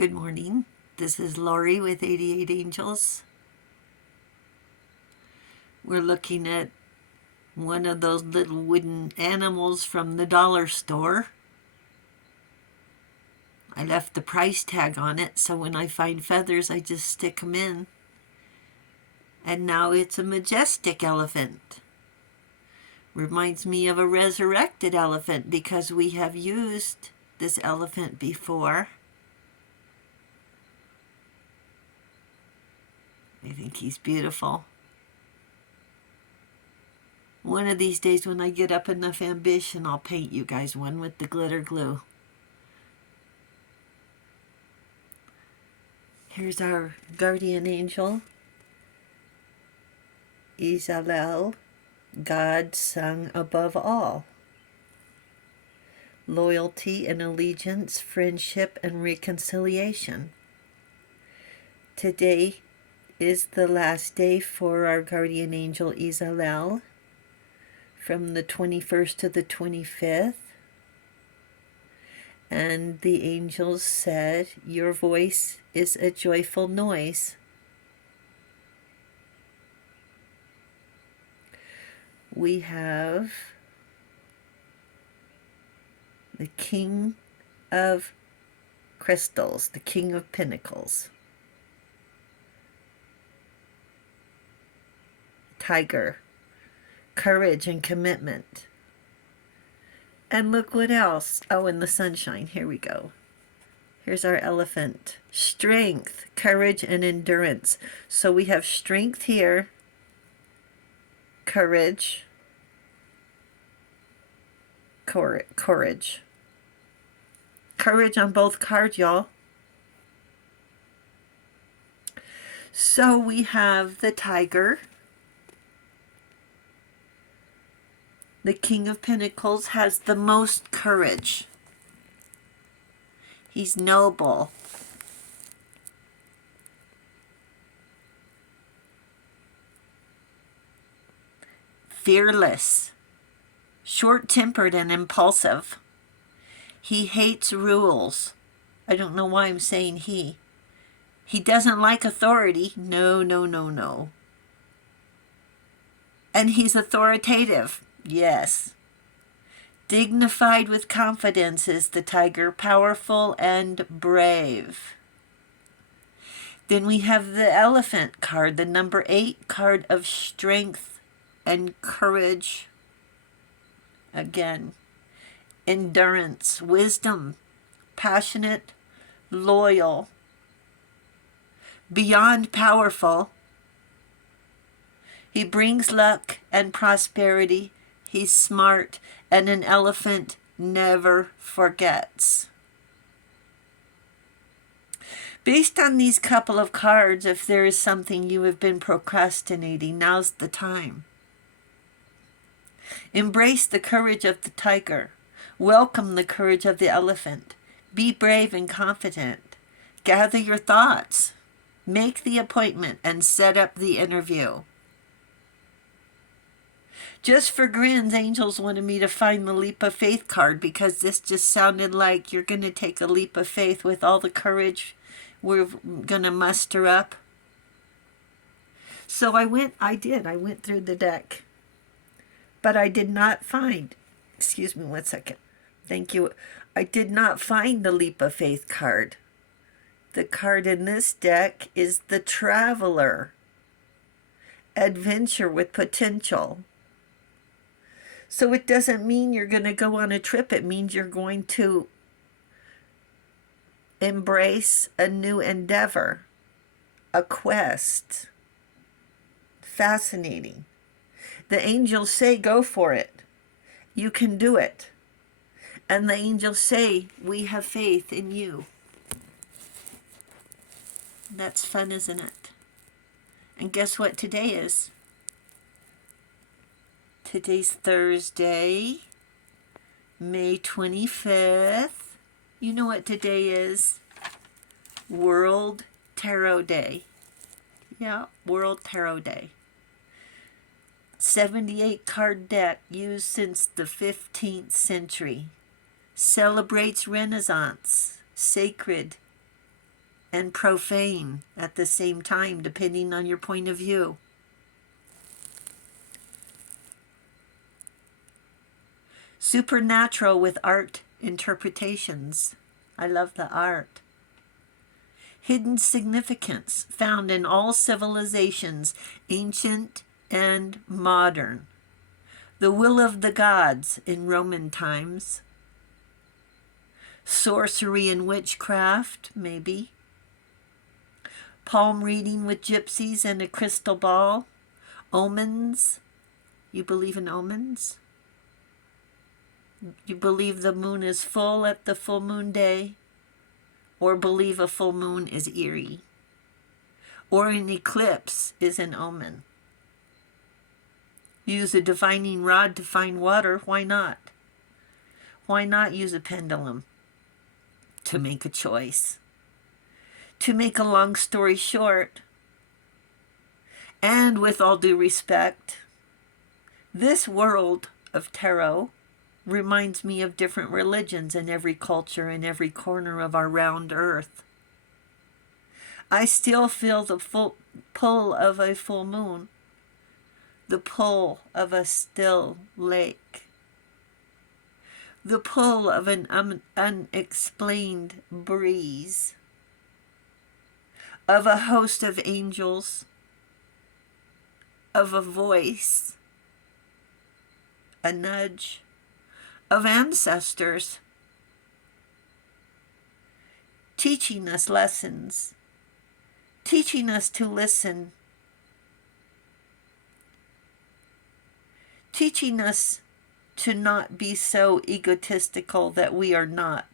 Good morning. This is Lori with 88 Angels. We're looking at one of those little wooden animals from the dollar store. I left the price tag on it, so when I find feathers, I just stick them in. And now it's a majestic elephant. Reminds me of a resurrected elephant because we have used this elephant before. I think he's beautiful. One of these days when I get up enough ambition, I'll paint you guys one with the glitter glue. Here's our guardian angel, Izalel, God sung above all. Loyalty and allegiance, friendship and reconciliation. Today is the last day for our guardian angel Izalel, from the 21st to the 25th. And the angels said, your voice is a joyful noise. We have the King of Crystals, the King of Pentacles. Tiger, courage and commitment. And look what else. Oh, and the sunshine. Here we go. Here's our elephant. Strength, courage, and endurance. So we have strength here, courage, courage. Courage on both cards, y'all. So we have the tiger. The King of Pentacles has the most courage. He's noble. Fearless. Short-tempered and impulsive. He hates rules. I don't know why I'm saying he. He doesn't like authority. No. And he's authoritative. Yes. Dignified with confidence is the tiger, powerful and brave. Then we have the elephant card, the number 8 card of strength and courage. Again, endurance, wisdom, passionate, loyal, beyond powerful. He brings luck and prosperity. He's smart, and an elephant never forgets. Based on these couple of cards, if there is something you have been procrastinating, now's the time. Embrace the courage of the tiger. Welcome the courage of the elephant. Be brave and confident. Gather your thoughts. Make the appointment and set up the interview. Just for grins, angels wanted me to find the leap of faith card because this just sounded like you're going to take a leap of faith with all the courage we're going to muster up. So I went through the deck, but I did not find, excuse me one second. Thank you. I did not find the leap of faith card. The card in this deck is the Traveler. Adventure with potential. So it doesn't mean you're going to go on a trip. It means you're going to embrace a new endeavor, a quest. Fascinating. The angels say, go for it. You can do it. And the angels say, we have faith in you. That's fun, isn't it? And guess what today is? Today's Thursday, May 25th. You know what today is? World Tarot Day. Yeah, World Tarot Day. 78 card deck used since the 15th century. Celebrates Renaissance, sacred and profane at the same time, depending on your point of view. Supernatural with art interpretations. I love the art. Hidden significance found in all civilizations, ancient and modern. The will of the gods in Roman times. Sorcery and witchcraft, maybe. Palm reading with gypsies and a crystal ball. Omens. You believe in omens? You believe the moon is full at the full moon day? Or believe a full moon is eerie? Or an eclipse is an omen? Use a divining rod to find water, why not? Why not use a pendulum to make a choice? To make a long story short, and with all due respect, this world of tarot reminds me of different religions in every culture in every corner of our round earth. I still feel the full pull of a full moon, the pull of a still lake, the pull of an unexplained breeze, of a host of angels, of a voice, a nudge, of ancestors teaching us lessons, teaching us to listen, teaching us to not be so egotistical that we are not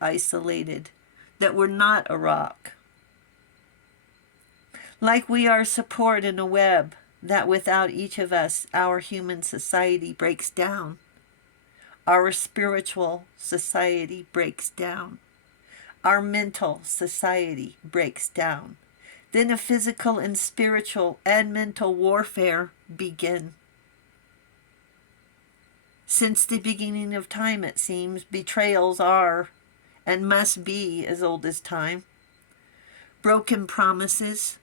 isolated, that we're not a rock. Like we are support in a web that without each of us, our human society breaks down. Our spiritual society breaks down. Our mental society breaks down. Then a physical and spiritual and mental warfare begin. Since the beginning of time, it seems, betrayals are and must be as old as time. Broken promises,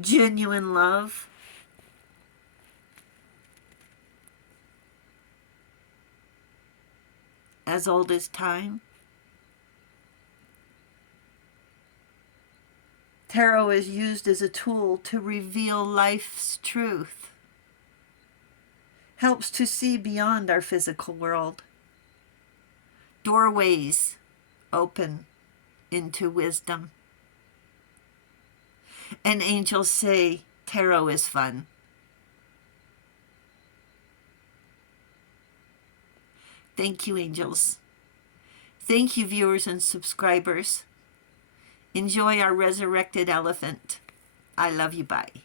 genuine love, as old as time. Tarot is used as a tool to reveal life's truth. Helps to see beyond our physical world. Doorways open into wisdom. And angels say tarot is fun. Thank you, angels. Thank you, viewers and subscribers. Enjoy our resurrected elephant. I love you. Bye.